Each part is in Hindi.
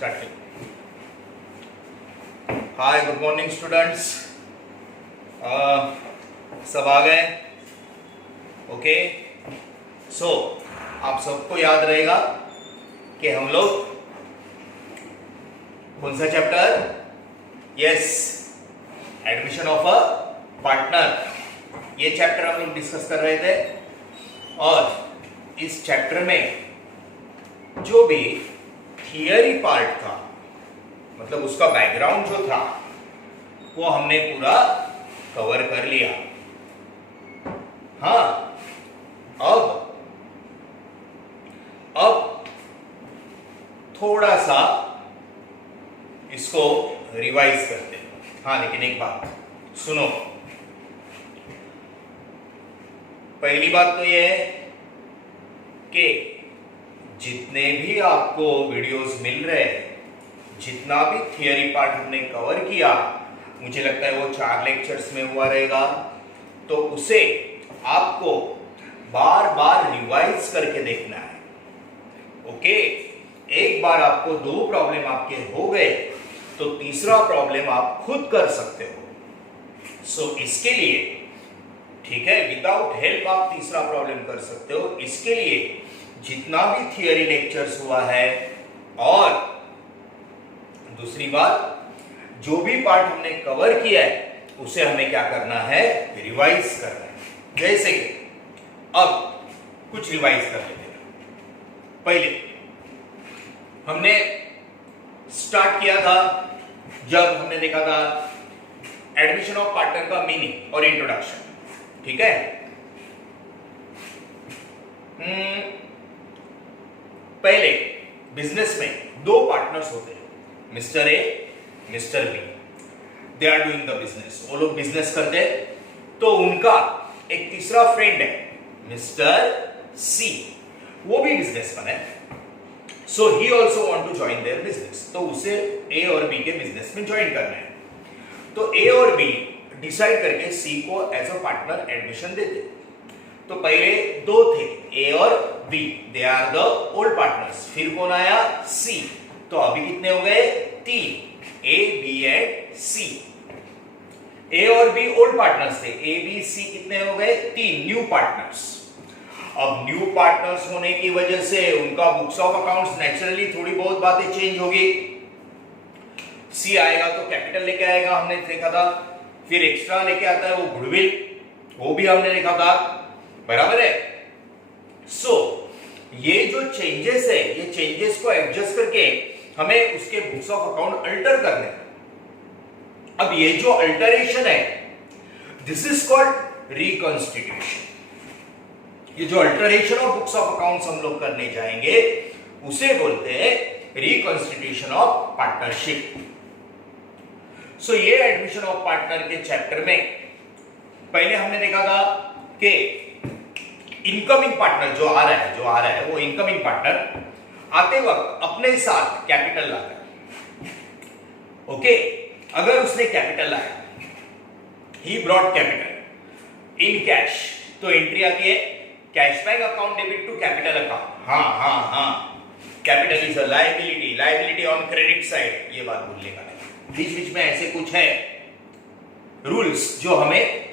स्टार्ट। हाय, गुड मॉर्निंग स्टूडेंट्स। सब आ गए? ओके। सो आप सबको याद रहेगा कि हम लोग कौन सा chapter? Yes, admission of a partner. ये चैप्टर हम लोग डिस्कस कर रहे थे और इस चैप्टर में जो भी थियरी पार्ट था, मतलब उसका बैकग्राउंड जो था, वो हमने पूरा कवर कर लिया। हाँ, अब थोड़ा सा इसको रिवाइज करते हैं। हाँ, लेकिन एक बात सुनो। पहली बात तो ये है कि जितने भी आपको वीडियोस मिल रहे हैं, जितना भी थियरी पार्ट हमने कवर किया, मुझे लगता है वो 4 लेक्चर्स में हुआ रहेगा, तो उसे आपको बार बार रिवाइज करके देखना है। ओके, एक बार आपको 2 प्रॉब्लम आपके हो गए तो तीसरा प्रॉब्लम आप खुद कर सकते हो। सो इसके लिए, ठीक है, विदाउट हेल्प आप तीसरा प्रॉब्लम कर सकते हो। इसके लिए जितना भी थियरी लेक्चर्स हुआ है, और दूसरी बात, जो भी पार्ट हमने कवर किया है उसे हमें क्या करना है? रिवाइज करना है। जैसे कि अब कुछ रिवाइज कर लेते हैं। पहले हमने स्टार्ट किया था जब हमने देखा था एडमिशन ऑफ पार्टनर का मीनिंग और इंट्रोडक्शन। ठीक है, पहले बिजनेस में 2 पार्टनर्स होते हैं, mister A, mister B. They are doing the business, वो लोग बिजनेस करते हैं। तो उनका एक तीसरा फ्रेंड है, मिस्टर सी, वो भी बिजनेसमैन है। So he also want to join their business, तो उसे ए और बी के बिजनेस में ज्वाइन करना है। तो ए और बी डिसाइड करके सी को एज अ पार्टनर एडमिशन देते। तो पहले 2 थे, ए और B, they are the old partners. फिर कौन आया? सी। तो अभी कितने हो गए? 3, ए, बी एंड सी। ए और बी ओल्ड पार्टनर्स थे, ए, बी, सी कितने हो गए? 3 न्यू पार्टनर्स। अब न्यू पार्टनर्स होने की वजह से उनका बुक्स ऑफ अकाउंट्स नेचुरली थोड़ी बहुत बातें चेंज होगी। सी आएगा तो कैपिटल लेके आएगा, हमने देखा था। फिर एक्स्ट्रा लेके आता है वो गुडविल, वो भी हमने देखा था, बराबर है। सो ये जो चेंजेस है, ये चेंजेस को एडजस्ट करके हमें उसके बुक्स ऑफ अकाउंट अल्टर करने हैं। अब ये जो अल्टरेशन है, दिस इज कॉल्ड रिकॉन्स्टिट्यूशन। ये जो alteration of books of accounts हम लोग करने जाएंगे उसे बोलते हैं रिकॉन्स्टिट्यूशन ऑफ पार्टनरशिप। सो ये एडमिशन ऑफ पार्टनर के चैप्टर में पहले हमने देखा था कि इनकमिंग पार्टनर जो आ रहा है वो इनकमिंग पार्टनर आते वक्त अपने साथ कैपिटल लाता है। ओके, अगर उसने कैपिटल लाया, he brought capital in cash, तो एंट्री आती है cash bank account debit to capital account. हाँ, capital is a liability, liability on credit side. ये बात भूलने का नहीं, बीच बीच में ऐसे कुछ है रूल्स जो हमें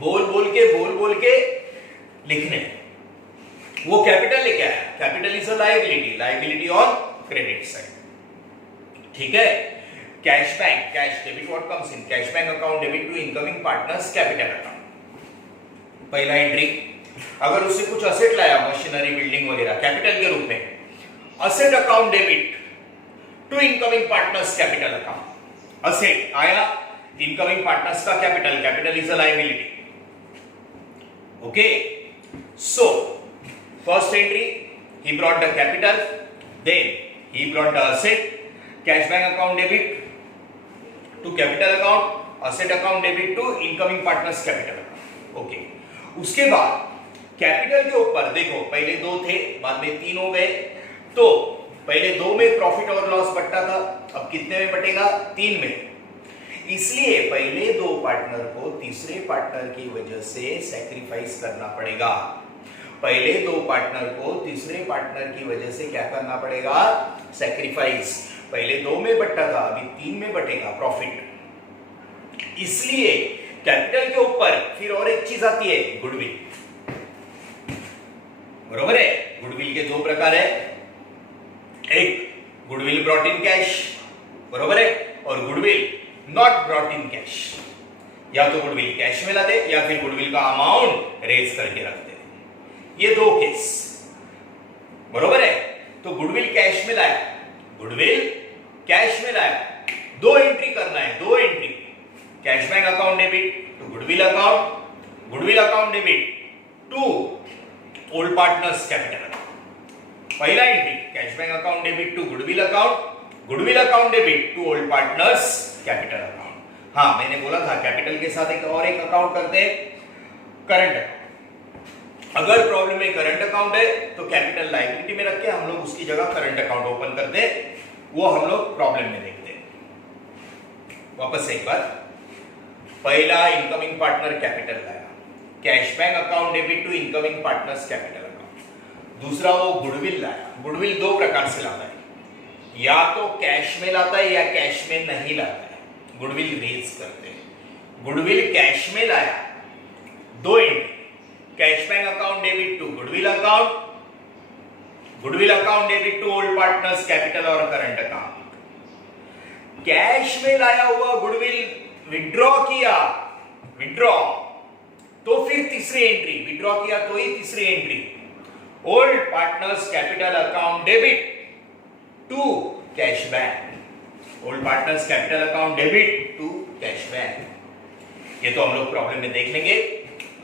बोल के लिखने। वो कैपिटल लेके आया, capital is a liability, liability on credit side. ठीक है, cash bank, cash debit what comes in cash bank account debit to incoming partners capital account. पहला एंट्री, अगर उससे कुछ असेट लाया, मशीनरी, बिल्डिंग वगैरह, कैपिटल के रूप में, asset account debit to incoming partners capital account. Asset आया, इनकमिंग पार्टनर्स का capital, capital is a liability. Okay, so first entry, he brought the capital, then he brought the asset, cash bank account debit to capital account, asset account debit to incoming partners capital account. Okay, उसके बाद कैपिटल के ऊपर देखो, पहले 2 थे, बाद में 3 हो गए। तो पहले 2 में प्रॉफिट और लॉस बटता था, अब कितने में बटेगा? 3 में। इसलिए पहले 2 पार्टनर को तीसरे पार्टनर की वजह से सैक्रिफाइस करना पड़ेगा। पहले दो पार्टनर को तीसरे पार्टनर की वजह से क्या करना पड़ेगा, सैक्रिफाइस। पहले 2 में बंटा था, अभी 3 में बटेगा प्रॉफिट। इसलिए कैपिटल के ऊपर फिर और एक चीज आती है, गुडविल। बरोबर है। गुडविल के 2 प्रकार है, एक गुडविल ब्रॉट इन कैश, बरोबर है, और goodwill not brought in cash. या तो गुडविल कैश में ला दे या फिर गुडविल का अमाउंट रेज करके रख दे। ये 2 केस, बरोबर है। तो गुडविल कैश में लाया, गुडविल कैश में लाया, 2 एंट्री करना है, 2 entry, cash bank account debit to goodwill account, goodwill account debit to old partners capital account. पहला entry cash bank account debit to goodwill account, goodwill account debit to old partners capital account. हाँ, मैंने बोला था कैपिटल के साथ एक और एक अकाउंट करते हैं, करंट अकाउंट। अगर प्रॉब्लम में करंट अकाउंट है तो कैपिटल लायबिलिटी में रख के हम लोग उसकी जगह करंट अकाउंट ओपन करते हैं, वो हम लोग प्रॉब्लम में देखते हैं। वापस से एक बार, पहला इनकमिंग पार्टनर कैपिटल लाया, cash bank account debit to incoming partners capital account. दूसरा वो गुडविल लाया। गुडविल 2 प्रकार से लाता है, या तो कैश में लाता है या कैश में नहीं लाता है। गुडविल रेज करते हैं। गुडविल कैश में लाया, 2 entry, cash bank account debit to goodwill account, goodwill account debit to old partners capital और करंट अकाउंट। कैश में लाया हुआ गुडविल विड्रॉ किया, विड्रॉ, तो फिर तीसरी एंट्री, विड्रॉ किया तो ही तीसरी entry, old partners capital account debit to cash bank, old partners capital account debit to cash bank. ये तो हम लोग प्रॉब्लम में देख लेंगे।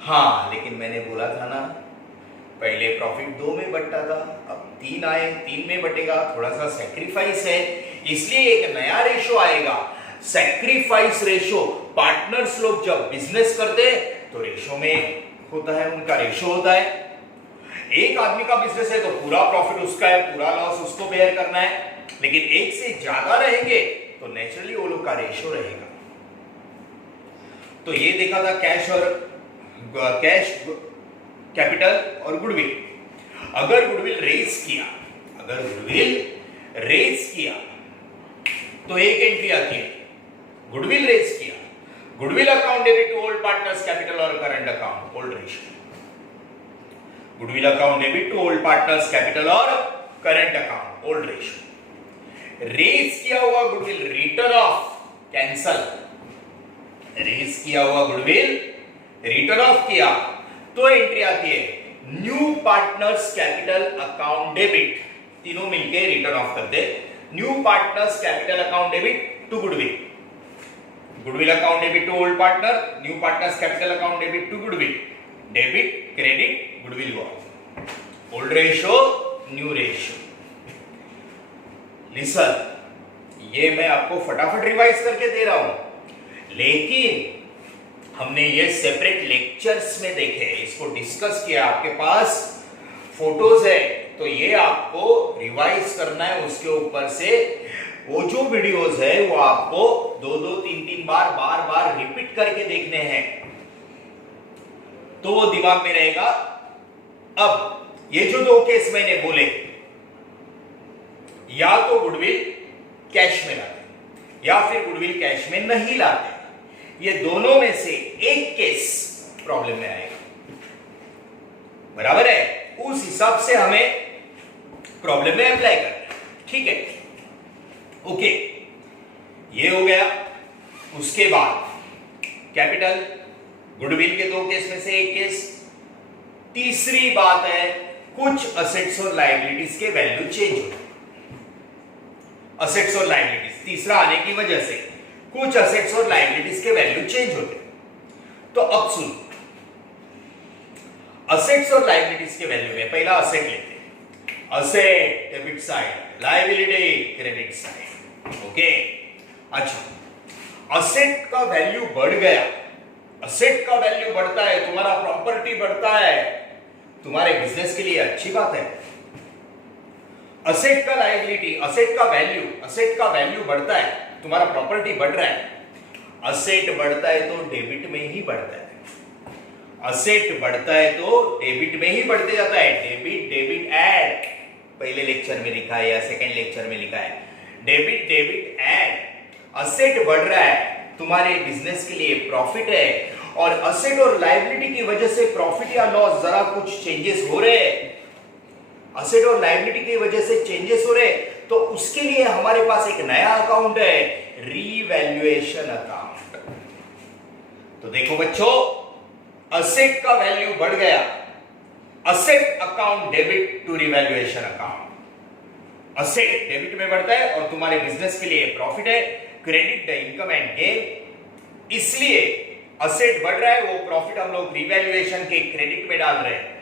हाँ, लेकिन मैंने बोला था ना, पहले प्रॉफिट 2 में बंटा था, अब 3 आए, 3 में बटेगा, थोड़ा सा सैक्रिफाइस है, इसलिए एक नया रेशो आएगा, सैक्रिफाइस रेशो। पार्टनर्स लोग जब बिजनेस करते तो रेशो में होता है, उनका रेशो होता है। एक आदमी का बिजनेस है तो पूरा प्रॉफिट उसका है, पूरा लॉस उसको बेयर करना है, लेकिन एक से ज्यादा रहेंगे तो नेचुरली वो लोग का रेशो रहेगा। तो ये देखा था कैश और कैश, कैपिटल और गुडविल। अगर गुडविल रेज किया, अगर गुडविल रेज किया तो एक एंट्री आती है, गुडविल रेज किया, goodwill account debit to old partners capital और current account, old ratio. Goodwill account debit to old partners capital और current account, old ratio. Raise किया हुआ goodwill written off, cancel, raise किया हुआ गुडविल रिटर्न ऑफ किया तो एंट्री आती है new partners capital account debit, तीनों मिलके रिटर्न ऑफ करते, new partners capital account debit to goodwill, goodwill account debit to old partner, new partners capital account debit to goodwill, debit credit goodwill को, old ratio new ratio. Listen, ये मैं आपको फटाफट रिवाइज करके दे रहा हूं, लेकिन हमने ये सेपरेट लेक्चर्स में देखे, इसको डिस्कस किया, आपके पास फोटोज है, तो ये आपको रिवाइज करना है। उसके ऊपर से वो जो वीडियोस है वो आपको 2-2, 3-3 बार बार रिपीट करके देखने हैं, तो वो दिमाग में रहेगा। अब ये जो 2 केस मैंने बोले, या तो गुडविल कैश में लाते या फिर गुडविल कैश में नहीं लाते, ये दोनों में से एक केस प्रॉब्लम में आएगा, बराबर है। उस हिसाब से हमें प्रॉब्लम में अप्लाई करना है, ठीक है, ओके। ये हो गया। उसके बाद कैपिटल गुडविल के 2 केस में से एक केस। तीसरी बात है, कुछ असेट्स और लायबिलिटीज के वैल्यू चेंज हो, असेट्स और लायबिलिटीज तीसरा आने की वजह से कुछ असेट्स और लायबिलिटीज के वैल्यू चेंज होते। तो अब सुन, असेट्स और लायबिलिटीज के वैल्यू में पहला असेट लेते हैं, asset debit side, liability credit side, okay. अच्छा, असेट का वैल्यू बढ़ गया, असेट का वैल्यू बढ़ता है, तुम्हारा प्रॉपर्टी बढ़ता है, तुम्हारे बिजनेस के लिए अच्छी बात है। असेट का लायबिलिटी, असेट का वैल्यू बढ़ता है, तुम्हारा प्रॉपर्टी बढ़ रहा है। असेट बढ़ता है तो डेबिट में ही बढ़ता है, असेट बढ़ता है तो डेबिट में ही बढ़ते जाता है। डेबिट डेबिट ऐड, पहले लेक्चर में लिखा है या सेकंड लेक्चर में लिखा है, डेबिट डेबिट ऐड। असेट बढ़ रहा है, तुम्हारे बिजनेस के लिए प्रॉफिट है, और असेट और लायबिलिटी की वजह से प्रॉफिट या लॉस जरा कुछ चेंजेस हो रहे हैं, असेट और लायबिलिटी की वजह से चेंजेस हो रहे, तो उसके लिए हमारे पास एक नया अकाउंट है, रीवैल्यूएशन अकाउंट। तो देखो बच्चों, असेट का वैल्यू बढ़ गया, asset account debit to revaluation account. Asset debit में बढ़ता है और तुम्हारे बिजनेस के लिए प्रॉफिट है, credit the income and gain, इसलिए असेट बढ़ रहा है, वो प्रॉफिट हम लोग रिवैल्यूएशन के क्रेडिट में डाल रहे हैं।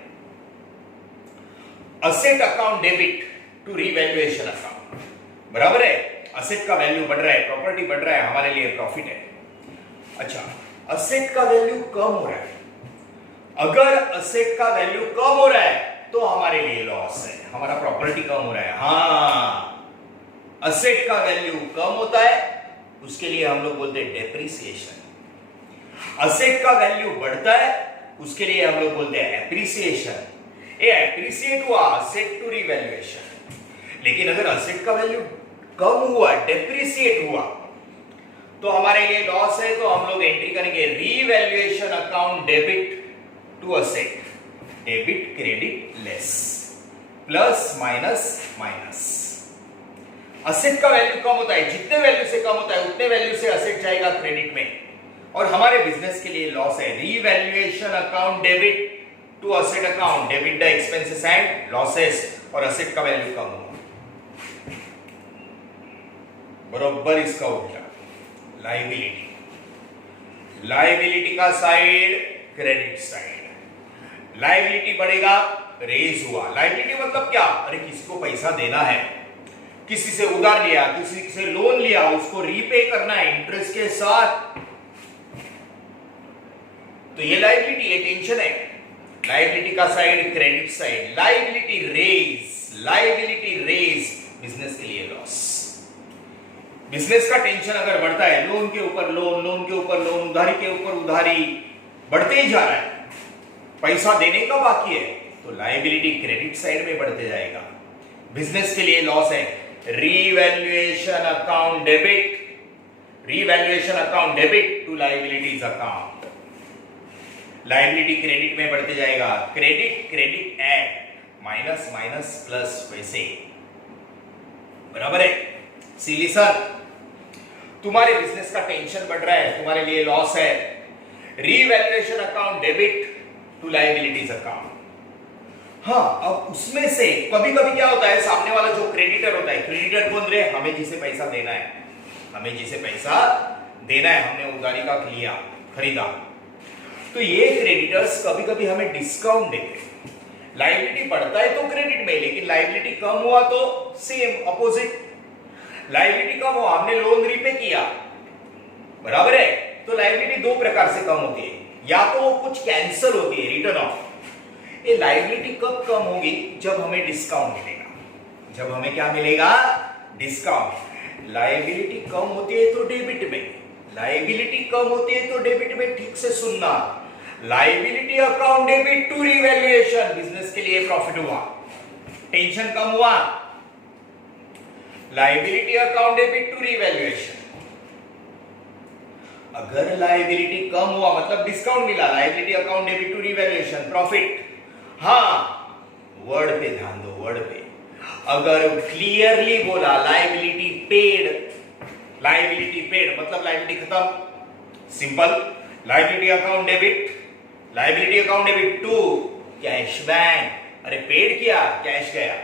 Asset account debit to revaluation account, बराबर है। असेट का वैल्यू बढ़ रहा है, प्रॉपर्टी बढ़ रहा है, हमारे लिए प्रॉफिट है। अच्छा, असेट का वैल्यू कम हो रहा है, अगर असेट का वैल्यू कम हो रहा है तो हमारे लिए लॉस है, हमारा प्रॉपर्टी कम हो रहा है। हाँ, असेट का वैल्यू कम होता है, उसके लिए हम लोग बोलते हैं डेप्रिसिएशन। असेट का वैल्यू बढ़ता है, उसके लिए हम लोग बोलते हैं एप्रिसिएशन। ये एप्रिसिएट हुआ असेट टू रिवैल्यूएशन। लेकिन अगर असेट का वैल्यू कम हुआ, डेप्रिसिएट हुआ, तो हमारे लिए लॉस है, तो हम लोग एंट्री करेंगे revaluation account debit to asset, debit credit less, plus minus minus. Asset का वैल्यू कम होता है, जितने वैल्यू से कम होता है उतने वैल्यू से असेट जाएगा क्रेडिट में, और हमारे बिजनेस के लिए लॉस है। Revaluation account debit to asset account, debit the expenses and losses, और असेट का वैल्यू कम हुआ। बरोबर इसका उल्टा, लायबिलिटी, लायबिलिटी का साइड क्रेडिट साइड, लायबिलिटी बढ़ेगा, रेज हुआ। लायबिलिटी मतलब क्या? अरे किसी को पैसा देना है, किसी से उधार लिया, किसी से लोन लिया, उसको रीपे करना है इंटरेस्ट के साथ, तो ये लायबिलिटी, ये टेंशन है। लायबिलिटी का side credit side, liability raise, business के लिए लॉस। बिजनेस का टेंशन अगर बढ़ता है, लोन के ऊपर लोन, लोन के ऊपर लोन, उधारी के ऊपर उधारी बढ़ते ही जा रहा है, पैसा देने का बाकी है, तो लायबिलिटी क्रेडिट साइड में बढ़ते जाएगा, बिजनेस के लिए लॉस है। Revaluation account debit, revaluation account debit to liabilities account, liability credit में बढ़ते जाएगा, credit credit add, minus minus plus, वैसे बराबर है। सीली सर, तुम्हारे बिजनेस का टेंशन बढ़ रहा है, तुम्हारे लिए लॉस है, revaluation account debit to liabilities account. हाँ, अब उसमें से कभी कभी क्या होता है, सामने वाला जो क्रेडिटर होता है, क्रेडिटर कौन रहे? हमें जिसे पैसा देना है, हमें जिसे पैसा देना है, हमने उधारी का लिया, खरीदा, तो ये क्रेडिटर्स कभी कभी हमें डिस्काउंट देते हैं। लायबिलिटी बढ़ता है तो क्रेडिट में, लेकिन लायबिलिटी कम हुआ तो सेम अपोजिट। लायबिलिटी कम हुआ, हमने लोन रीपे किया, बराबर है, तो लायबिलिटी दो प्रकार से कम होती है, या तो कुछ कैंसिल होती है, रिटर्न ऑफ। ये लायबिलिटी कब कम होगी? जब हमें डिस्काउंट मिलेगा। जब हमें क्या मिलेगा? डिस्काउंट। लायबिलिटी कम होती है तो डेबिट में, लायबिलिटी कम होती है तो डेबिट में। ठीक से सुनना, liability account debit to revaluation, business के लिए प्रॉफिट हुआ, टेंशन कम हुआ, liability account debit to revaluation. अगर लायबिलिटी कम हुआ मतलब डिस्काउंट मिला, liability account debit to revaluation, profit. हाँ, वर्ड पे ध्यान दो, वर्ड पे। अगर क्लियरली बोला लायबिलिटी पेड, लायबिलिटी पेड मतलब लायबिलिटी खत्म, simple. Liability account debit, liability account debit to cash bank, अरे पेड किया, कैश गया।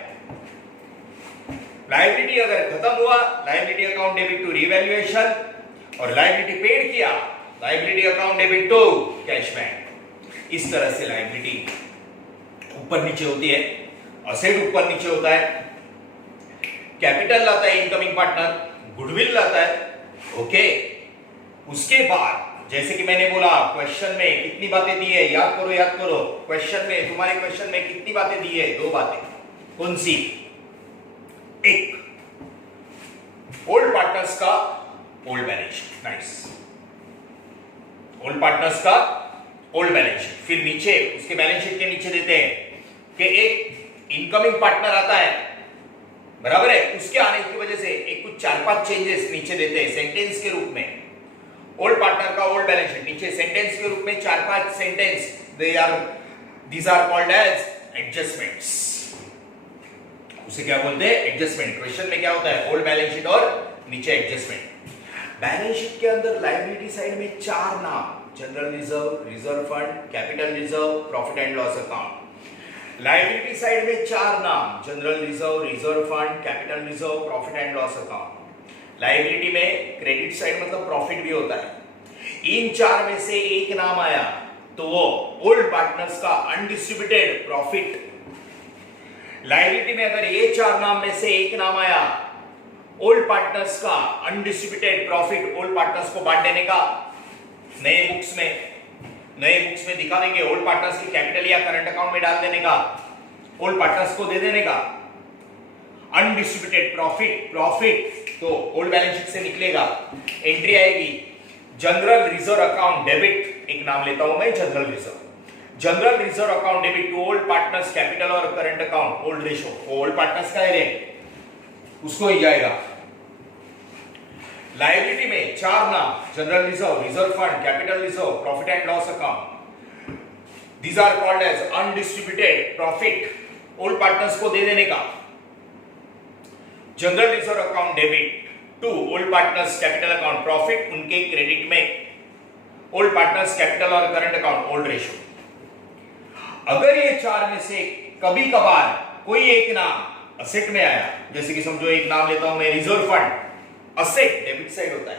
लायबिलिटी अगर खत्म हुआ, liability account debit to revaluation, और लायबिलिटी पेड किया, liability account debit to cash bank. इस तरह से लायबिलिटी ऊपर नीचे होती है, असेट ऊपर नीचे होता है, कैपिटल लाता है इनकमिंग पार्टनर, गुडविल लाता है, ओके। उसके बाद जैसे कि मैंने बोला, क्वेश्चन में कितनी बातें दी है, याद करो याद करो। क्वेश्चन में, तुम्हारे क्वेश्चन में कितनी बातें दी है? दो बातें। कौन सी? एक, ओल्ड पार्टनर्स का old balance sheet, nice. Old partners का ओल्ड बैलेंस शीट। फिर नीचे उसके बैलेंस शीट के नीचे देते हैं कि एक इनकमिंग पार्टनर आता है, बराबर है, उसके आने की वजह से एक कुछ 4-5 चेंजेस नीचे देते हैं सेंटेंस के रूप में। ओल्ड पार्टनर का ओल्ड बैलेंस शीट, नीचे सेंटेंस के रूप में 4-5 sentence, these are called as adjustments। उसे क्या बोलते हैं? एडजस्टमेंट। क्वेश्चन में क्या होता है? ओल्ड बैलेंस शीट और नीचे एडजस्टमेंट। बैलेंस शीट के अंदर लायबिलिटी साइड में 4 नाम, general reserve, reserve fund, capital reserve, profit and loss account. Liability side में 4 नाम, general reserve, reserve fund, capital reserve, profit and loss account. Liability में क्रेडिट साइड मतलब प्रॉफिट भी होता है। इन 4 में से एक नाम आया तो वो ओल्ड पार्टनर्स का अनडिस्ट्रीब्यूटेड प्रॉफिट। लायबिलिटी में अगर ये 4 नाम में से एक नाम आया, ओल्ड पार्टनर्स का अनडिस्ट्रीब्यूटेड प्रॉफिट, ओल्ड पार्टनर्स को बांट देने का, नए बुक्स में दिखा देंगे, ओल्ड पार्टनर्स की कैपिटल या करंट अकाउंट में डाल देने का, ओल्ड पार्टनर्स को दे देने का। अनडिस्ट्रीब्यूटेड प्रॉफिट तो ओल्ड बैलेंस शीट से निकलेगा। एंट्री आएगी जनरल रिजर्व अकाउंट डेबिट, एक नाम लेता हूं मैं, general reserve account debit to old partners capital और current account, old ratio, old partners का है, उसको ही जाएगा। लायबिलिटी में 4 नाम, general reserve, reserve fund, capital reserve, profit and loss account. These are called as undistributed profit, old partners को दे देने का। General reserve account debit to old partners capital account, profit उनके क्रेडिट में, ओल्ड पार्टनर्स कैपिटल और करंट अकाउंट, ओल्ड रेशो। अगर ये 4 में से कभी कभार कोई एक नाम असेट में आया, जैसे कि समझो एक नाम लेता हूं मैं, reserve fund, asset debit side होता है,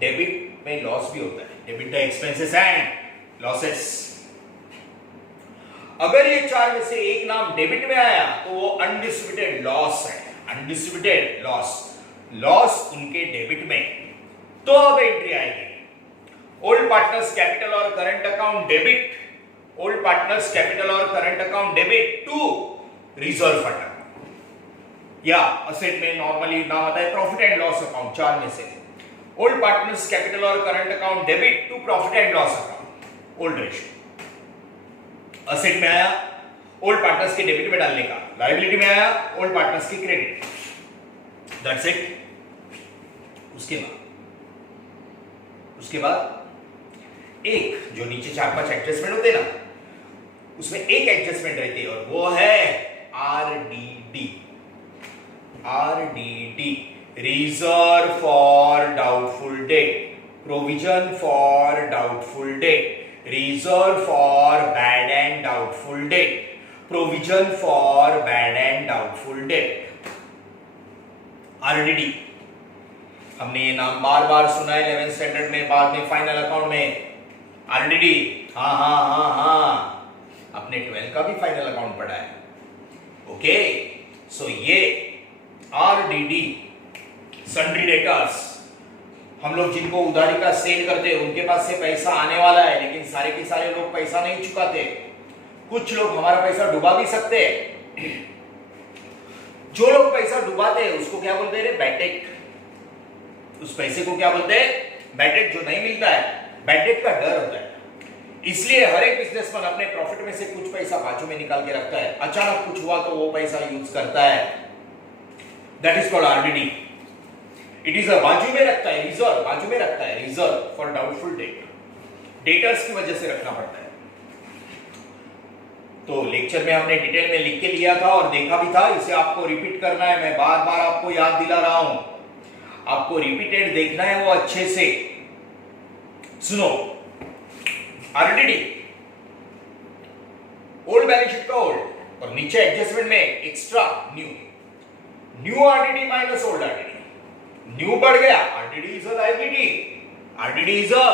डेबिट में लॉस भी होता है, debit the expenses and losses. अगर ये 4 में से एक नाम डेबिट में आया तो वो अनडिस्ट्रीब्यूटेड लॉस है, अनडिस्ट्रीब्यूटेड लॉस उनके डेबिट में। तो अब एंट्री आएगी ओल्ड पार्टनर्स कैपिटल और current account debit, old partners capital और current account debit to reserve fund, या असेट में नॉर्मली नाम आता है प्रॉफिट एंड लॉस अकाउंट। 4 में से ओल्ड पार्टनर्स कैपिटल और current account debit to profit and loss account, old ratio. Asset में आया, ओल्ड पार्टनर्स के डेबिट में डालने का, लायबिलिटी में आया, ओल्ड पार्टनर्स की क्रेडिट, दैट्स इट। उसके बाद एक जो नीचे 4-5 एडजस्टमेंट होते हैं ना, उसमें एक एडजस्टमेंट रहती है और वो है RDD, reserve for doubtful debt, provision for doubtful debt, reserve for bad and doubtful debt, provision for bad and doubtful debt. RDD हमने ये नाम बार बार सुना है 11th स्टैंडर्ड में, बाद में फाइनल अकाउंट में। आरडीडी, हाँ, अपने 12 का भी फाइनल अकाउंट पढ़ा है। ओके, सो ये आरडीडी सन्ड्री डेटर्स, हम लोग जिनको उधारी का सेल करते हैं उनके पास से पैसा आने वाला है, लेकिन सारे के सारे लोग पैसा नहीं चुकाते। कुछ लोग हमारा पैसा डुबा भी सकते हैं। जो लोग पैसा डुबाते हैं उसको क्या बोलते हैं? Bad debt. उस पैसे को क्या बोलते हैं? Bad debt. जो नहीं मिलता है, बैड डेट का डर होता है। इसलिए हर एक बिजनेसमैन अपने प्रॉफिट में से कुछ पैसा बाजू में निकाल के रखता है, अचानक कुछ हुआ तो वो पैसा यूज करता है। That is called RDD. It is a बाजू में रखता है, रिजर्व बाजू में रखता है, reserve for doubtful debt. Debtors की वजह से रखना पड़ता है। तो लेक्चर में हमने डिटेल में लिख के लिया था और देखा भी था, इसे आपको रिपीट करना है। मैं बार बार आपको याद दिला रहा हूं, आपको रिपीटेड देखना है वो अच्छे से। सुनो, आरडीडी ओल्ड बैलेंस शीट का ओल्ड और नीचे एडजस्टमेंट में extra new RDD minus old RDD. New बढ़ गया, RDD is a liability, RDD is a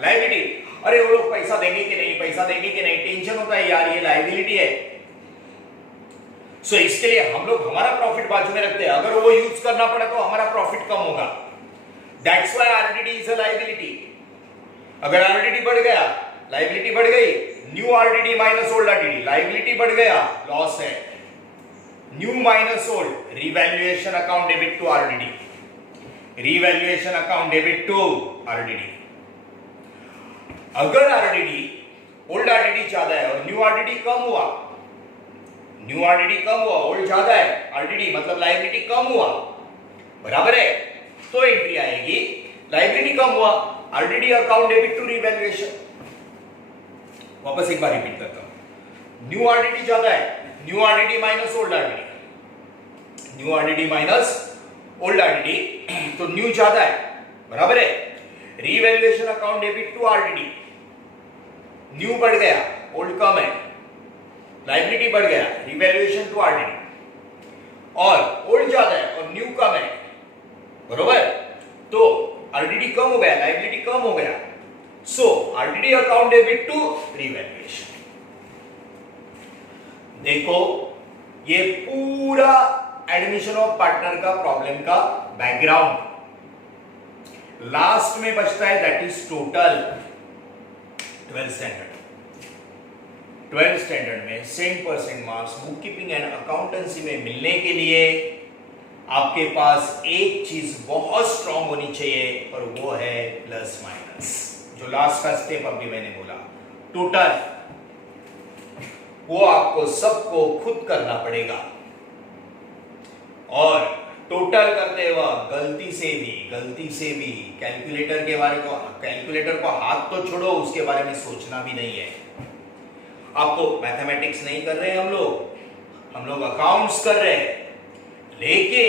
liability. अरे वो लोग पैसा देंगे कि नहीं, पैसा देंगे कि नहीं, टेंशन होता है यार, ये लायबिलिटी है। सो इसके लिए हम लोग हमारा प्रॉफिट बाजू में रखते हैं। अगर वो यूज करना पड़ा तो हमारा प्रॉफिट कम होगा। That's why RDD is a liability. अगर आरडीडी बढ़ गया, लायबिलिटी बढ़ गई, new RDD minus old RDD, liability बढ़ गया, लॉस है। New minus old, revaluation account debit to RDD, revaluation account debit to RDD. अगर आरडीडी ओल्ड आरडीडी ज्यादा है और न्यू आरडीडी कम हुआ, न्यू आरडीडी कम हुआ, ओल्ड ज्यादा है, आरडीडी मतलब लायबिलिटी कम हुआ, बराबर है, तो एंट्री आएगी लायबिलिटी कम हुआ, RDD account debit to revaluation. वापस एक बार रिपीट करता हूं, न्यू आरडीडी ज्यादा है, new RDD minus old RDD, new RDD minus old RDD, तो न्यू ज्यादा है, बराबर है, revaluation account debit to RDD, new बढ़ गया, ओल्ड कम है, लायबिलिटी बढ़ गया, रिवैल्यूएशन टू आरडीडी, और ओल्ड ज्यादा है और न्यू कम है, बरोबर, तो आरडीडी कम हो गया, लायबिलिटी कम हो गया, so RDD account debit to revaluation. देखो ये पूरा एडमिशन ऑफ पार्टनर का प्रॉब्लम का बैकग्राउंड, लास्ट में बचता है that is total 12th standard. 12th standard में 100% marks book keeping and accountancy में मिलने के लिए आपके पास एक चीज बहुत स्ट्रांग होनी चाहिए और वो है प्लस माइनस, जो लास्ट का स्टेप अभी मैंने बोला, टोटल, वो आपको सबको खुद करना पड़ेगा। और टोटल करते वक्त गलती से भी कैलकुलेटर को हाथ तो छोड़ो, उसके बारे में सोचना भी नहीं है। आपको मैथमेटिक्स नहीं कर रहे हैं हम लोग अकाउंट्स कर रहे हैं, लेकिन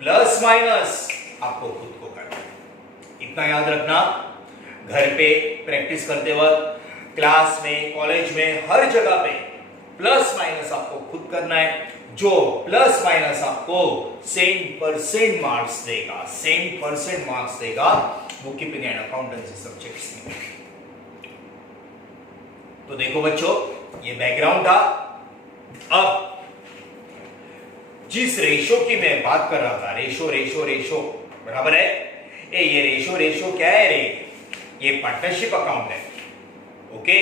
प्लस माइनस आपको खुद को करना है। इतना याद रखना, घर पे प्रैक्टिस करते वक्त, क्लास में, कॉलेज में, हर जगह पे प्लस माइनस आपको खुद करना है। जो प्लस माइनस आपको 100% मार्क्स देगा, 100% मार्क्स देगा book keeping and accountancy subjects में। तो देखो बच्चों, ये बैकग्राउंड था। अब जिस रेशो की मैं बात कर रहा था, रेशो बराबर है, ये रेशो क्या है रे? ये पार्टनरशिप अकाउंट है, ओके।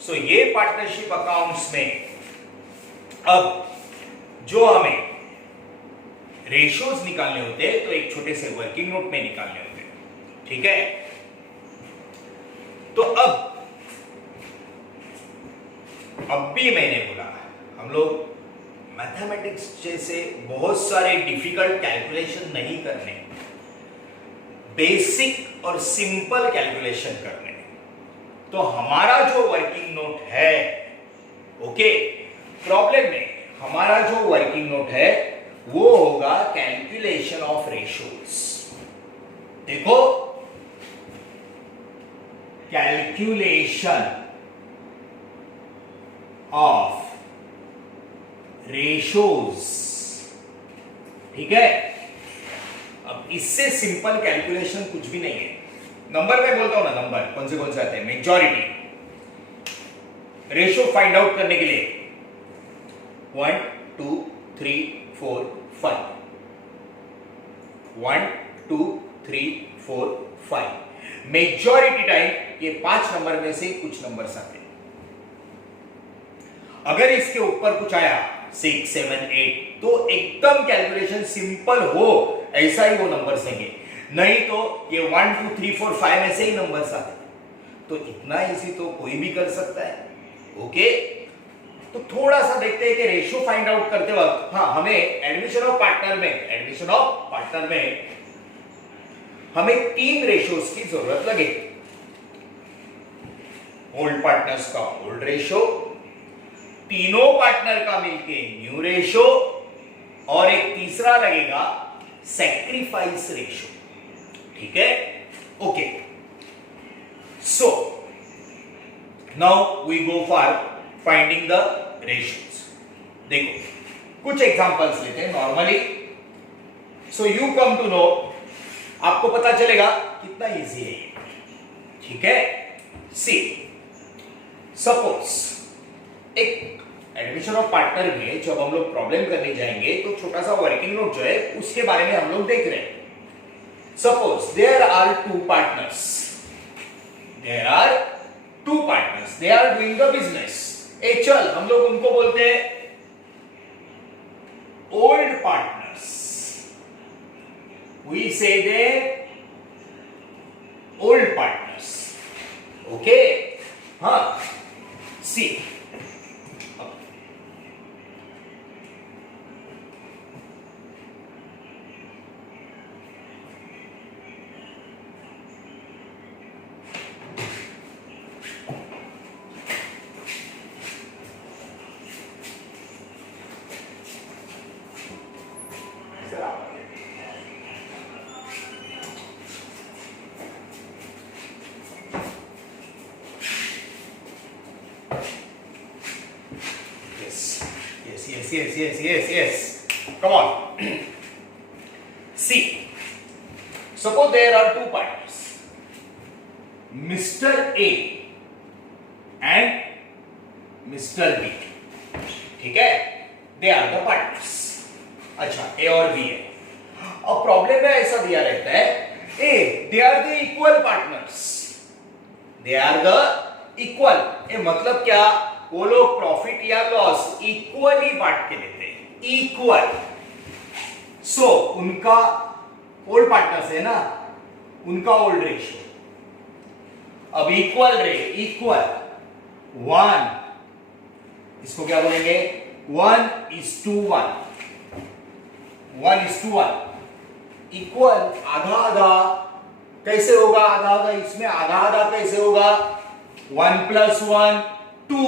सो ये पार्टनरशिप अकाउंट्स में अब जो हमें रेशियोज निकालने होते हैं तो एक छोटे से वर्किंग नोट में निकालने होते हैं, ठीक है। तो अब भी मैंने बोला, हम लोग मैथमेटिक्स जैसे बहुत सारे डिफिकल्ट कैलकुलेशन नहीं करने, बेसिक और सिंपल कैलकुलेशन करने। तो हमारा जो वर्किंग नोट है, ओके, प्रॉब्लम में हमारा जो वर्किंग नोट है वो होगा कैलकुलेशन ऑफ रेशियोज। देखो, कैलकुलेशन ऑफ रेशियोज, ठीक है। अब इससे सिंपल कैलकुलेशन कुछ भी नहीं है। नंबर में बोलता हूं ना, नंबर कौन से आते हैं? मेजॉरिटी। रेशियो फाइंड आउट करने के लिए 1 2 3 4 5, 1 2 3 4 5, मेजॉरिटी टाइम ये 5 नंबर में से कुछ नंबर्स आते हैं। अगर इसके ऊपर कुछ आया 6 7 8 तो एकदम कैलकुलेशन सिंपल हो ऐसा ही वो नंबर्स देंगे, नहीं तो ये 1 2 3 4 5 ऐसे ही नंबर्स आते हैं। तो इतना इजी तो कोई भी कर सकता है, ओके। तो थोड़ा सा देखते हैं कि रेशियो फाइंड आउट करते वक्त, हाँ, हमें एडमिशन ऑफ पार्टनर में हमें 3 रेशियोज की जरूरत लगे। ओल्ड पार्टनर्स का ओल्ड रेशियो, तीनों पार्टनर का मिलके न्यू रेशियो, और एक तीसरा लगेगा सैक्रिफाइस रेशियो, ठीक है, okay. So now we go for finding the ratios. देखो कुछ एग्जांपल्स लेते हैं normally, so you come to know, आपको पता चलेगा कितना इजी है ये, ठीक है। सी, सपोज एक एडमिशन ऑफ पार्टनर में जब हम लोग प्रॉब्लम करने जाएंगे तो छोटा सा वर्किंग नोट जो है उसके बारे में हम लोग देख रहे हैं। Suppose there are two partners, they are doing the business. चल, हम लोग उनको बोलते हैं ओल्ड पार्टनर्स, वी से दे ओल्ड पार्टनर्स, ओके। हाँ, yes. Come on. See, suppose there are two partners, Mr. A and Mr. B. ठीक है, they are the partners. अच्छा, A और B है. अब प्रॉब्लम में ऐसा दिया रहता है, A, they are the equal partners. They are the equal. ये मतलब क्या? वो लोग प्रॉफिट या लॉस इक्वली बांट के लेते हैं, इक्वल. सो उनका ओल्ड पार्टनर्स है ना, उनका ओल्ड रेशियो. अब इक्वल इक्वल 1, इसको क्या बोलेंगे? 1:1. 1:1 इक्वल आधा आधा. कैसे होगा आधा आधा? इसमें आधा आधा कैसे होगा? 1 + 1 2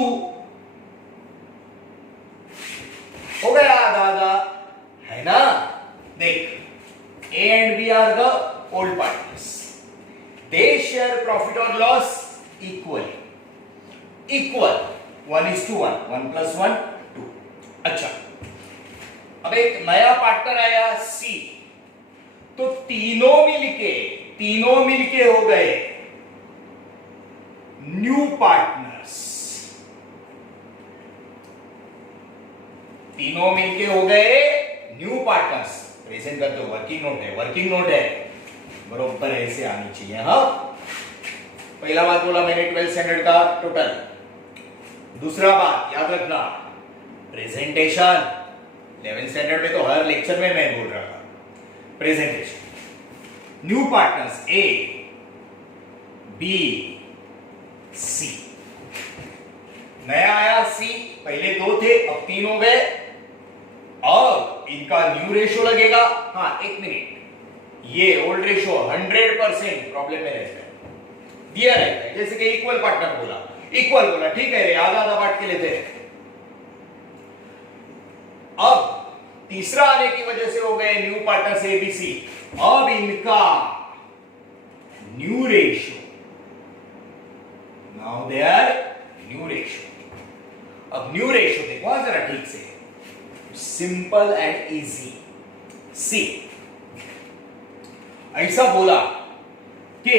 हो गया आधा आधा, है ना? देख, A and B are the old partners. They share profit or loss equally. Equal 1:1. 1 + 1 2. अच्छा, अब एक नया पार्टनर आया C, तो तीनों मिलके हो गए न्यू पार्टनर्स. तीनों मिलके हो गए न्यू पार्टनर्स. प्रेजेंट करते हो, वर्किंग नोट है बरोबर ऐसे आनी चाहिए. हाँ, पहला बात बोला मैंने 12th स्टैंडर्ड का टोटल. दूसरा बात याद रखना, प्रेजेंटेशन. 11th स्टैंडर्ड में तो हर लेक्चर में मैं बोल रहा था presentation. New partners A, B, C. नया आया C, पहले 2 थे, अब 3 हो गए. अब इनका न्यू रेशियो लगेगा. हाँ, 1 मिनट. ये ओल्ड रेशियो 100% प्रॉब्लम में रहता है, दिया रहता है. जैसे कि इक्वल पार्टनर बोला, इक्वल बोला, ठीक है रे, आधा आधा बांट के लेते हैं. अब तीसरा आने की वजह से हो गए new partners A, B, C. अब इनका new ratio, now they are new ratio. अब न्यू रेशियो देखो जरा ठीक से, सिंपल एंड इजी. सी, ऐसा बोला कि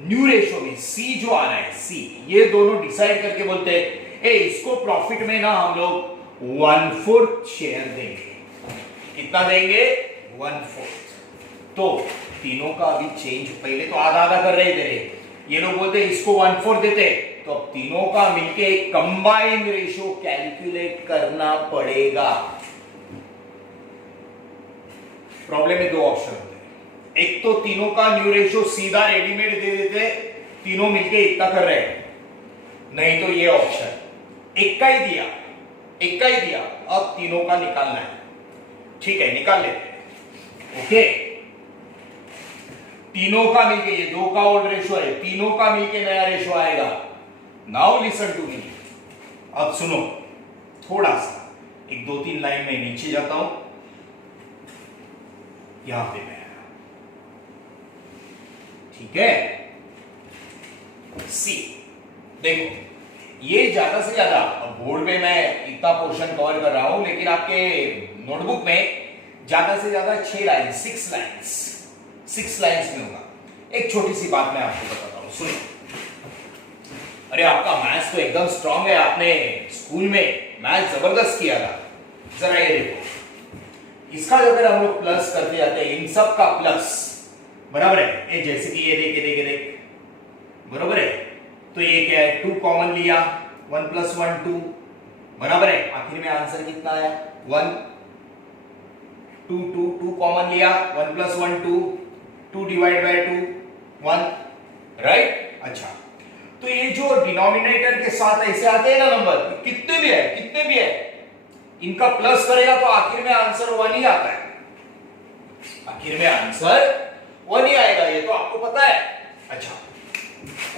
न्यू रेशियो में सी जो आ रहा है, सी, ये दोनों डिसाइड करके बोलते हैं ए, इसको प्रॉफिट में ना हम लोग 1/4 शेयर देंगे. कितना देंगे? 1/4. तो तीनों का अभी चेंज, पहले तो आधा आधा कर रहे थे, ये लोग बोलते इसको 1/4 देते, तो अब तीनों का मिलके एक कंबाइंड रेशियो कैलकुलेट करना पड़ेगा. प्रॉब्लम में 2 ऑप्शन होते हैं. एक तो तीनों का न्यू रेशियो सीधा रेडीमेड दे देते, तीनों मिलके इतना कर रहे हैं. नहीं तो ये ऑप्शन एक का ही दिया, अब तीनों का निकालना है. ठीक है, निकाल लेते हैं. ओके, तीनों का मिलके, ये 2 का ओल्ड रेशियो है, तीनों का मिलके नया रेशियो आएगा. Now listen to me. अब सुनो, थोड़ा सा 1-2-3 लाइन में नीचे जाता हूं. यहां पे मैं, ठीक है. सी, देखो, ये ज्यादा से ज्यादा, अब बोर्ड पे मैं इतना पोर्शन कवर कर रहा हूं, लेकिन आपके नोटबुक में ज्यादा से ज्यादा 6 लाइन, 6 लाइन्स में होगा. एक छोटी सी बात मैं आपको बताता हूं, सुनो. अरे आपका मैथ्स तो एकदम स्ट्रांग है, आपने स्कूल में मैथ्स जबरदस्त किया था. जरा ये देखो, इसका अगर हम लोग प्लस करते जाते हैं, इन सब का प्लस, बराबर है. जैसे कि ये देख, बराबर है. तो ये क्या है, 2 कॉमन लिया, 1 + 1 2, बराबर है. आखिर में आंसर कितना आया? 1 2 2 2 कॉमन लिया, 1 + 1 2, 2 डिवाइड बाय 2 1, राइट. अच्छा, तो ये जो डिनोमिनेटर के साथ ऐसे आते हैं ना नंबर, कितने भी है, इनका प्लस करेगा तो आखिर में आंसर 1 ही आता है. आखिर में आंसर 1 ही आएगा, ये तो आपको पता है. अच्छा,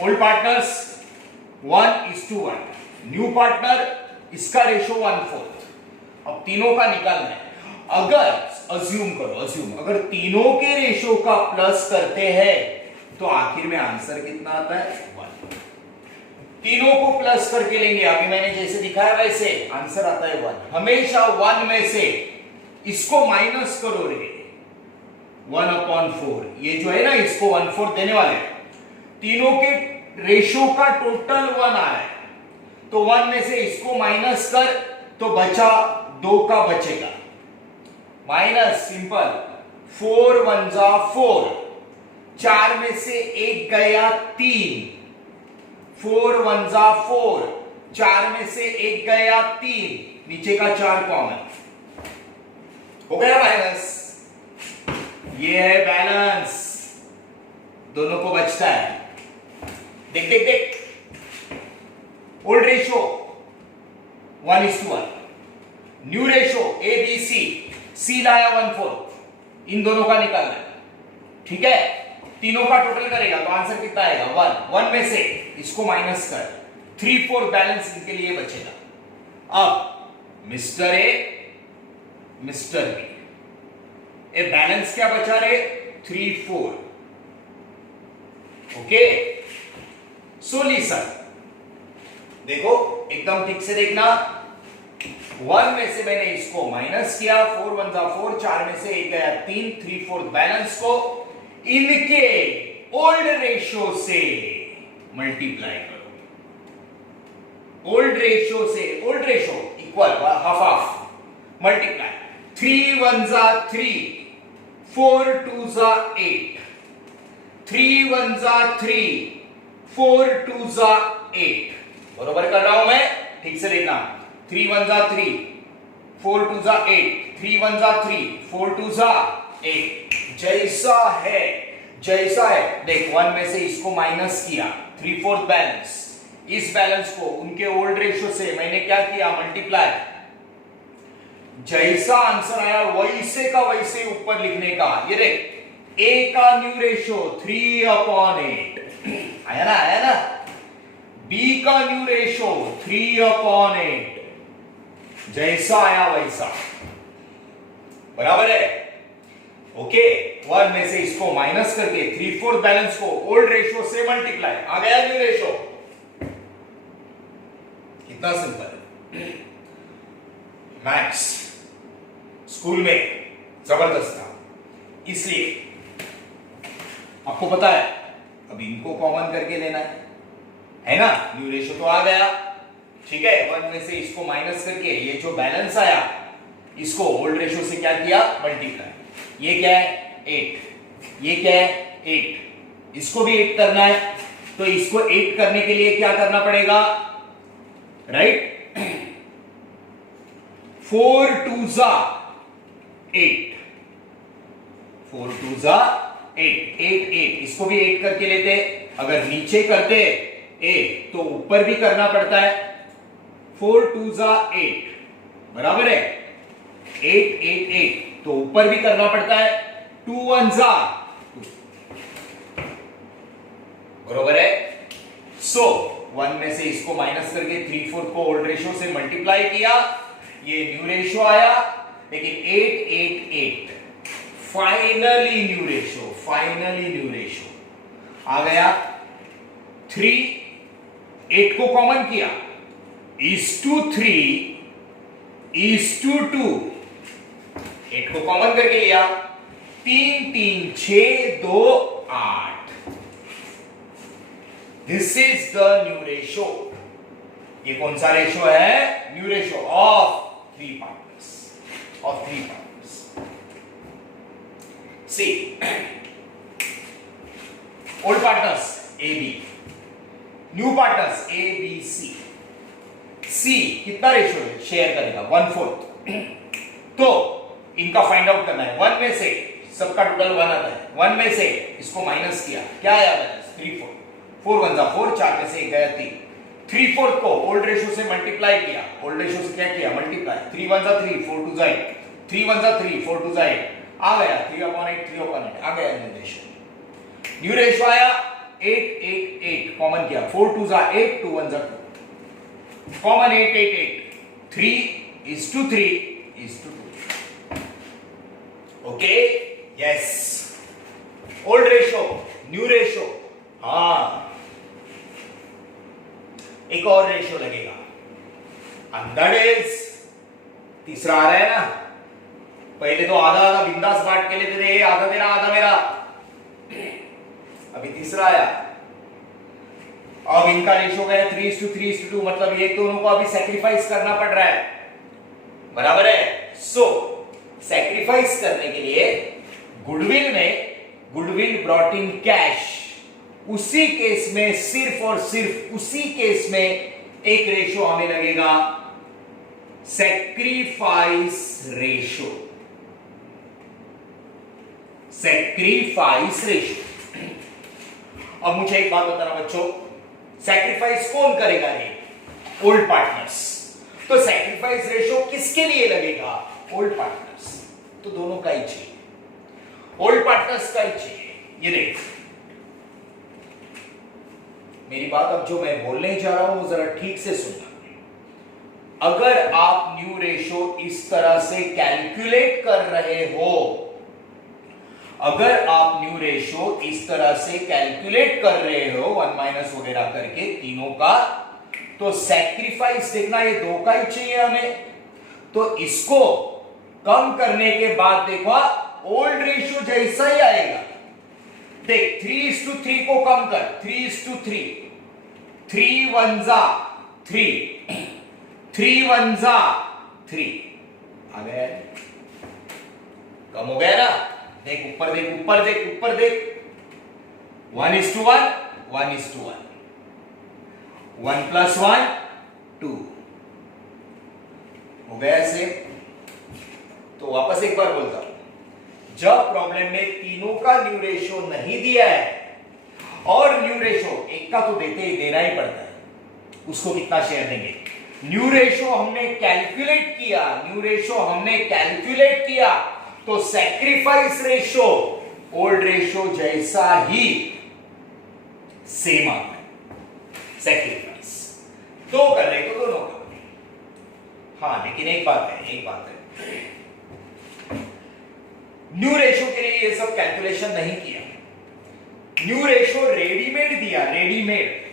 ओल्ड पार्टनर्स 1:1, न्यू पार्टनर, इसका रेशियो 1/4. अब तीनों का निकालना है. अगर अज्यूम करो, अगर तीनों के रेशियो का प्लस करते हैं तो आखिर में आंसर कितना आता है? 1. तीनों को प्लस करके लेंगे, अभी मैंने जैसे दिखाया वैसे आंसर आता है 1। हमेशा 1 में से इसको माइनस करो रे, 1/4, ये जो है ना इसको 1/4 देने वाले हैं। तीनों के रेशो का टोटल 1 आया है, तो 1 में से इसको माइनस कर तो बचा 2 का बचेगा, माइनस सिंपल 4 1 जा 4, 4 में से 1 गया 3, 4 1 जा 4, 4 में से 1 गया 3, नीचे का 4 कॉमन हो गया माइनस, ये है बैलेंस, दोनों को बचता है। देख देख देख, old ratio 1:1, new ratio A B C लाया 1/4, इन दोनों का निकालना है, ठीक है। तीनों का टोटल करेगा तो आंसर कितना आएगा 1, 1 में से इसको माइनस कर, 3/4 बैलेंस इनके लिए बचेगा। अब mister A mister B, A balance क्या बचा रहे 3/4, ओके। सॉल्यूशन देखो एकदम ठीक से देखना, 1 में से मैंने इसको माइनस किया, 4 1 जा 4, 4 में से 1 गया 3, 3/4 बैलेंस को इनके ओल्ड रेशो से मल्टीप्लाई करो, ओल्ड रेशो से, old ratio equal half half multiply, 3 1 जा 3, 4 2 जा 8, 3 1 जा 3, 4 2 जा 8, बरोबर कर रहा हूं मैं, ठीक से देखना, 3 1 जा 3, 4 2 जा 8, 3 1 जा 3, 4 2 जा 8, जैसा है देख, 1 में से इसको माइनस किया, 3/4 बैलेंस, इस बैलेंस को उनके ओल्ड रेशो से मैंने क्या किया मल्टीप्लाई, जैसा आंसर आया वैसे का वैसे ऊपर लिखने का। ये देख ए का न्यू रेशो 3/8 आया ना, बी का न्यू रेशो 3/8, जैसा आया वैसा, बराबर है, ओके। 1 में से इसको माइनस करके 3/4 बैलेंस को ओल्ड रेशो से मल्टीप्लाई, आ गया न्यू रेशो, कितना सिंपल। मैथ्स स्कूल में जबरदस्त था, इसलिए आपको पता है अब इनको कॉमन करके लेना है ना, न्यू रेशो तो आ गया, ठीक है। 1 में से इसको माइनस करके ये जो बैलेंस आया इसको ओल्ड रेशो से क्या किया मल्टीप्लाई, ये क्या है 8, ये क्या है 8, इसको भी 8 करना है, तो इसको 8 करने के लिए क्या करना पड़ेगा, राइट, 4 2 जा 8, 4 2 जा 8, 8 8, इसको भी 8 करके लेते, अगर नीचे करते ए तो ऊपर भी करना पड़ता है, 4 2 जा 8, बराबर है, 8 8 8, तो ऊपर भी करना पड़ता है, 2 1 जा 2, बराबर है। सो 1 में से इसको माइनस करके 3/4 को ओल्ड रेशो से मल्टीप्लाई किया, ये न्यू रेशो आया, लेकिन 8 8 8 फाइनली न्यू रेशो आ गया 3, 8 को कॉमन किया, (3) (2), 8 को कॉमन करके लिया, 3 3 6 2 8, this is the new ratio. ये कौन सा रेशो है, new ratio of 3 partners, See, old partners A B, new partners A B C, C कितना रेशियो है शेयर करेगा 1/4, तो इनका फाइंड आउट करना है। 1 में से सबका टोटल 1 आता है, 1 में से इसको माइनस किया, क्या आया बैलेंस 3/4, 4 1 जा 4, 4 में से 1 गया 3, 3/4 को ओल्ड रेशियो से मल्टीप्लाई किया, ओल्ड रेशियो से क्या किया मल्टीप्लाई, 3 1 जा 3, 4 2 जा 8, 3 1 जा 3, 4 2 जा 8, आ गया 3/8, 3/8 आ गया न्यू रेशो आया 8 8 8, कॉमन किया, 4 2 जा 8, 2 1 जा 2, common 8 8 8, 3:3:2, okay, yes, old ratio new ratio, हाँ एक और रेशियो लगेगा, and that is तीसरा आ रहा है ना। पहले तो आधा आधा बिंदास बांट के लेते थे, आधा तेरा आधा मेरा, अभी तीसरा आया। अब इनका रेशियो गया 3:2, मतलब ये दोनों को अभी सैक्रिफाइस करना पड़ रहा है, बराबर है। सो सैक्रिफाइस करने के लिए गुडविल ब्रॉट इन कैश, उसी केस में सिर्फ और सिर्फ उसी केस में एक रेशियो हमें लगेगा, सैक्रिफाइस रेशियो। Sacrifice ratio. अब मुझे एक बात बताना बच्चों, सैक्रिफाइस कौन करेगा रे? Old partners. तो सैक्रिफाइस रेशियो किसके लिए लगेगा? Old partners. तो दोनों का ही चाहिए, ओल्ड पार्टनर्स का ही चाहिए। ये देख, मेरी बात अब जो मैं बोलने जा रहा हूं वो जरा ठीक से सुनना। अगर आप न्यू रेशियो इस तरह से कैलकुलेट कर रहे हो, अगर आप न्यू रेशियो इस तरह से कैलकुलेट कर रहे हो 1 माइनस वगैरह करके तीनों का, तो सैक्रिफाइस देखना ये दो का ही चाहिए हमें। तो इसको कम करने के बाद देखो ओल्ड रेशियो जैसा ही आएगा। देख 3:3 को कम कर, 3:3, 3 1 जा 3, 3 1 जा 3 आ गया, कम हो गया ना। देख ऊपर देख, ऊपर देख, ऊपर देख, 1:1, 1:1, 1 + 1 2 हो गया ऐसे। तो वापस एक बार बोलता हूं, जब प्रॉब्लम में तीनों का न्यू रेशियो नहीं दिया है, और न्यू रेशियो एक का तो देना ही पड़ता है, उसको कितना शेयर देंगे। न्यू रेशियो हमने कैलकुलेट किया, न्यू रेशियो हमने कैलकुलेट किया, तो सैक्रिफाइस रेशियो ओल्ड रेशियो जैसा ही सेम आता है। सैक्रिफाइस दो कर रहे तो दोनों का। हाँ लेकिन एक बात है, न्यू रेशियो के लिए ये सब कैलकुलेशन नहीं किया, न्यू रेशियो रेडीमेड दिया, रेडीमेड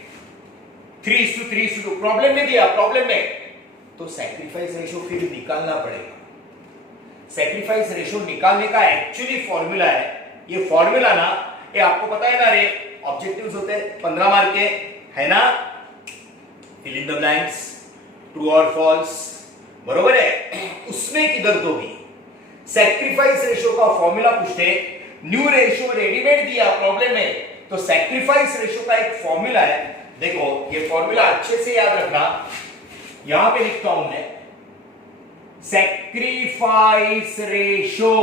3:2 प्रॉब्लम में दिया, प्रॉब्लम में, तो सैक्रिफाइस रेशियो फिर निकालना पड़ेगा। सैक्रिफाइस रेशियो निकालने का एक्चुअली फॉर्मूला है, ये फॉर्मूला ना, ये आपको पता है ना रे, ऑब्जेक्टिव्स होते हैं 15 मार्क के, है ना, fill in the blanks, true और फॉल्स, बरोबर है। उसमें किधर तो भी सैक्रिफाइस रेशियो का फॉर्मूला पूछते, न्यू रेशियो रेडीमेड दिया प्रॉब्लम में, तो सैक्रिफाइस रेशियो का एक फॉर्मूला है। देखो ये फॉर्मूला अच्छे से याद रखना, यहां पे लिखता हूं मैं, sacrifice ratio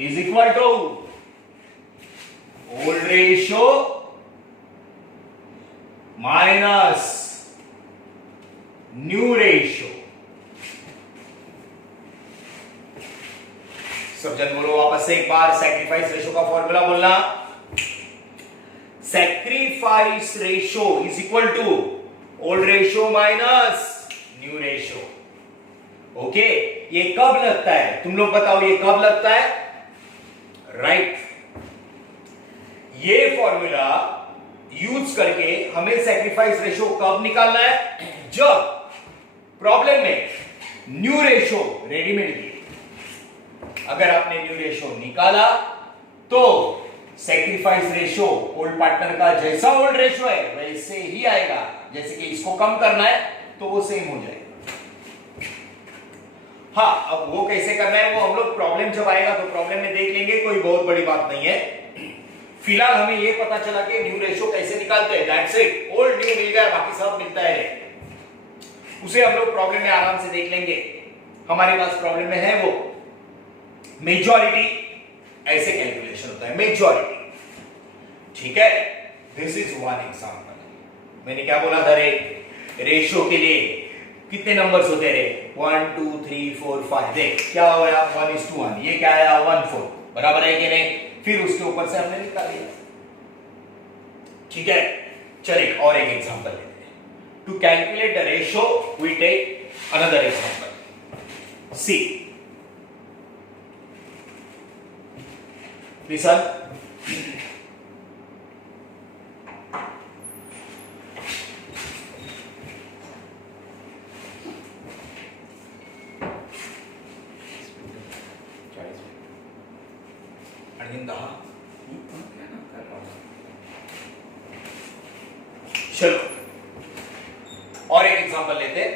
is equal to old ratio minus new ratio. सब जन बोलो वापस से एक बार, सैक्रिफाइस रेशियो का फॉर्मूला बोलना, sacrifice ratio is equal to old ratio minus new ratio. Okay, ये कब लगता है तुम लोग बताओ, ये कब लगता है? राइट, ये फॉर्मूला यूज करके हमें सैक्रिफाइस रेशियो कब निकालना है? जब प्रॉब्लम में न्यू रेशियो रेडीमेड दिए, अगर आपने न्यू रेशियो निकाला तो सैक्रिफाइस रेशियो ओल्ड पार्टनर का जैसा ओल्ड रेशियो है वैसे ही आएगा, जैसे कि इसको कम करना है तो वो सेम हो जाएगा। हाँ, अब वो कैसे करना है वो हम लोग प्रॉब्लम जब आएगा तो प्रॉब्लम में देख लेंगे, कोई बहुत बड़ी बात नहीं है। फिलहाल हमें ये पता चला कि न्यू रेशियो कैसे निकालते हैं, दैट्स इट। ओल्ड न्यू मिल गया, बाकी सब मिलता है, उसे हम लोग प्रॉब्लम में आराम से देख लेंगे। हमारे पास प्रॉब्लम में है वो मेजॉरिटी, ऐसे कैलकुलेशन होता है मेजॉरिटी, ठीक है। This is one example. मैंने क्या बोला था रे, रेशियो के लिए कितने नंबर्स होते रे, 1 2 3 4 5, देख क्या हो गया 1:1, ये क्या आया 1:4, बराबर है कि नहीं? फिर उसके ऊपर से हमने निकाल लिया, ठीक है। चलिए और एक एग्जांपल लेते हैं। To calculate the ratio we take another example, see listen. आणि 10. चलो और एक एग्जांपल लेते हैं.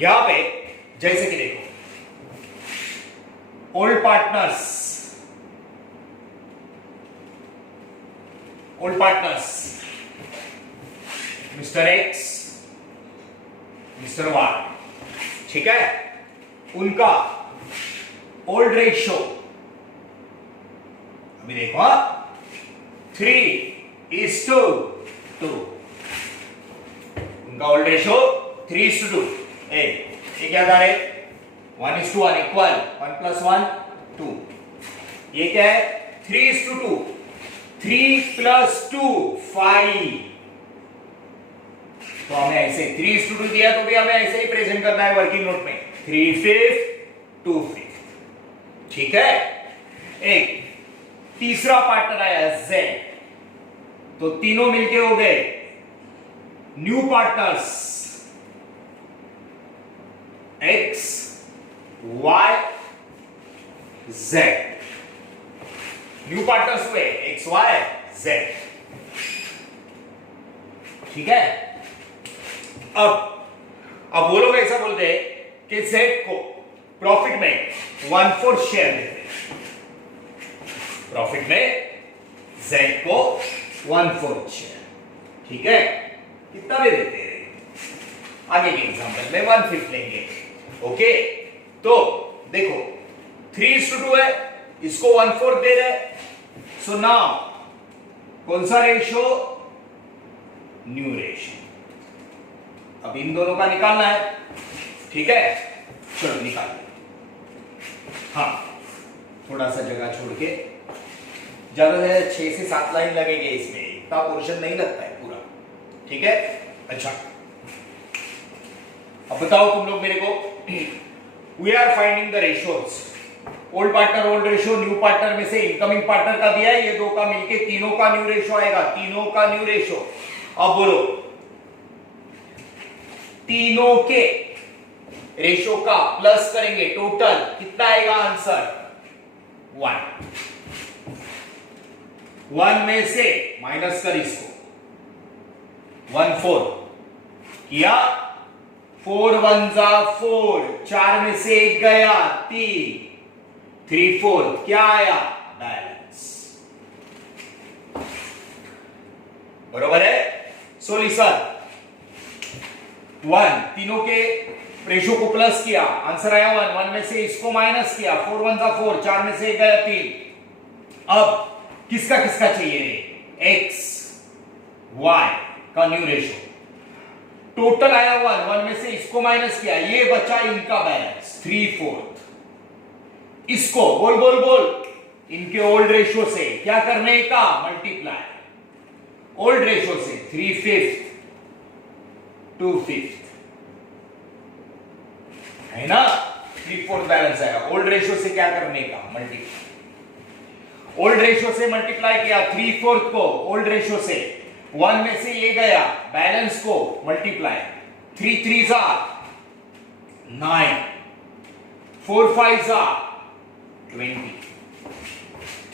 यहां पे जैसे कि देखो, old partners mister X, mister Y, ठीक है, उनका ओल्ड रेशियो अभी देखो 3:2. उनका ओल्ड रेशियो 3:2. ये क्या था रे? 1:1 इक्वल 1 + 1 2. ये क्या है? 3:2. 3 + 2 5. तो हमें ऐसे 3:2 दिया तो भी हमें ऐसे ही प्रेजेंट करना है वर्किंग नोट में 3/5 2/5. ठीक है. एक तीसरा पार्टनर आया Z, तो तीनों मिलके हो गए new partners X Y Z. New partners हुए X Y Z. ठीक है. अब वो लोग ऐसा बोलते हैं कि Z को प्रॉफिट में 1/4 शेयर देते हैं. प्रॉफिट में Z को 1/4 शेयर. ठीक है. कितना दे देते हैं? आगे के एग्जांपल में 1/5 लेंगे. ओके. तो देखो 3:2 है, इसको 1/4 दे रहे. सो नाउ कौन सा रेशियो? New ratio. अब इन दोनों का निकालना है. ठीक है. चलो निकालिए. हाँ, थोड़ा सा जगह छोड़ के, ज्यादा से ज्यादा 6 से 7 लाइन लगेंगे इसमें, इतना पोर्शन नहीं लगता है पूरा. ठीक है. अच्छा, अब बताओ तुम लोग मेरे को. We are finding the ratios. Old partner old ratio, new partner में से इनकमिंग पार्टनर का दिया है, ये दो का मिलके तीनों का न्यू रेशियो आएगा. तीनों का न्यू रेशियो. अब बोलो, तीनों के रेशियो का प्लस करेंगे, टोटल कितना आएगा आंसर? 1. 1 में से माइनस कर इसको, 1/4 किया. 4 × 1 = 4. 4 में से 1 गया 3. 3/4 क्या आया? बैलेंस. बरोबर है. सोल्यूशन 1, तीनों के रेशियो को प्लस किया, आंसर आया 1. 1 में से इसको माइनस किया, 4 × 1 = 4. 4 में से 1 गया 3. अब किसका किसका चाहिए रे? X Y का न्यू रेशियो. टोटल आया 1. 1 में से इसको माइनस किया, ये बचा इनका बैलेंस 3/4. इसको बोल बोल बोल, इनके ओल्ड रेशियो से क्या करने का? मल्टीप्लाई. ओल्ड रेशियो से 3/5 2/5 है ना. 3/4 बैलेंस आएगा. ओल्ड रेशियो से क्या करने का? मल्टीप्लाई. ओल्ड रेशियो से मल्टीप्लाई किया 3/4 को ओल्ड रेशियो से. 1 में से ये गया, बैलेंस को मल्टीप्लाई. 3 × 3 = 9. 4 × 5 = 20.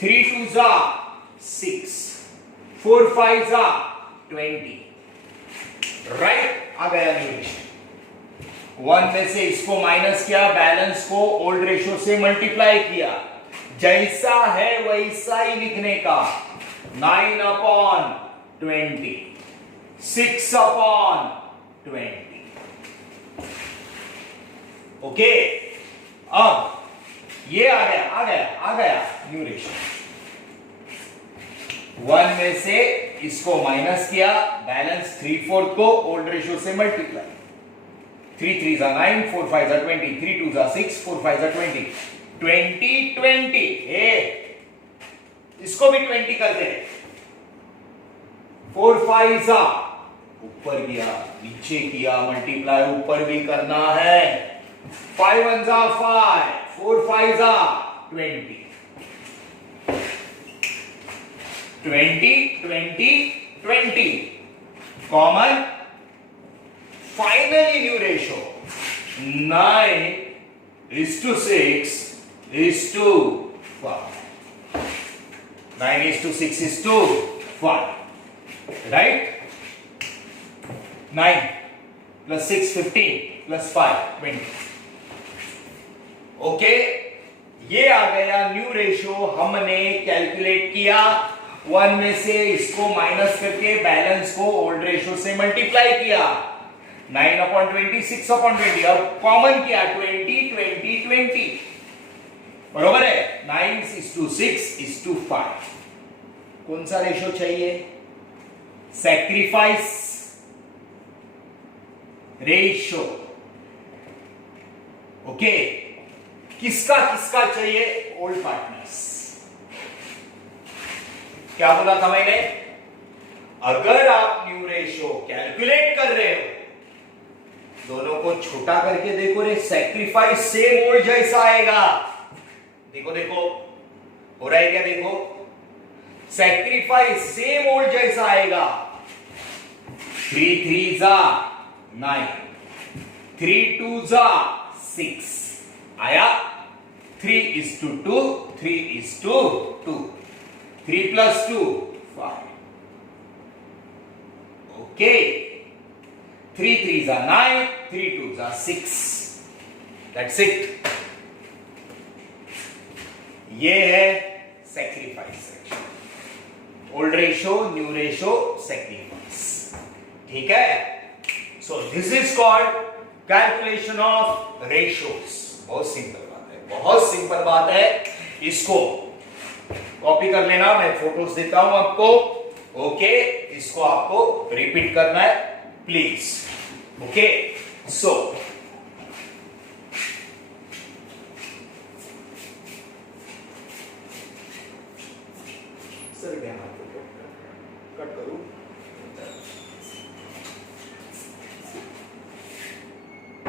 3 × 2 = 6. 4 × 5 = 20. राइट. आ गया न्यू रेशियो. 1 में से इसको माइनस किया, बैलेंस को ओल्ड रेशियो से मल्टीप्लाई किया. जैसा है वैसा ही लिखने का. 9/20, 6/20. ओके. अब ये आ गया न्यू रेशियो. 1 में से इसको माइनस किया, बैलेंस 3/4 को ओल्ड रेशियो से मल्टीप्लाई. 3 × 3 = 9, 4 × 5 = 20, 3 × 2 = 6, 4 × 5 = 20. 20. इसको भी 20 करते हैं. 4 × 5 = ऊपर किया, नीचे किया, मल्टीप्लाई ऊपर भी करना है. 5 × 1 = 5, 4 × 5 = 20. 20 common. Finally new ratio 9:6:5. 9:6:5, right? 9 plus 6 15 plus 5 20. Okay, ये आ गया न्यू रेशियो, हमने कैलकुलेट किया। 1 में से इसको माइनस करके बैलेंस को ओल्ड रेशियो से मल्टीप्लाई किया। 9/20 6/20, अब कॉमन किया 20 20 20, बरोबर है। 9:6:5। कौन सा रेशियो चाहिए? Sacrifice ratio. ओके, किसका किसका चाहिए? Old partners. क्या बोला था मैंने? अगर आप न्यू रेशियो कैलकुलेट कर रहे हो, दोनों को छोटा करके देखो रे, सैक्रिफाइस सेम ओल्ड जैसा आएगा। देखो देखो, हो रहा है क्या? देखो, सैक्रिफाइस सेम ओल्ड जैसा आएगा। 3 3 9, 3 2 6 आया। 3:2, 3:2, 3 plus 2 5. ओके, 3 3 9, 3 2 6. That's it. ये है sacrifice ratio, old ratio, new ratio, sacrifice. ठीक है? So this is called calculation of ratios. बहुत सिंपल बात है, बहुत सिंपल बात है। इसको कॉपी कर लेना, मैं फोटोज देता हूं आपको। ओके, इसको आपको रिपीट करना है please. Okay, so sir cut करूं?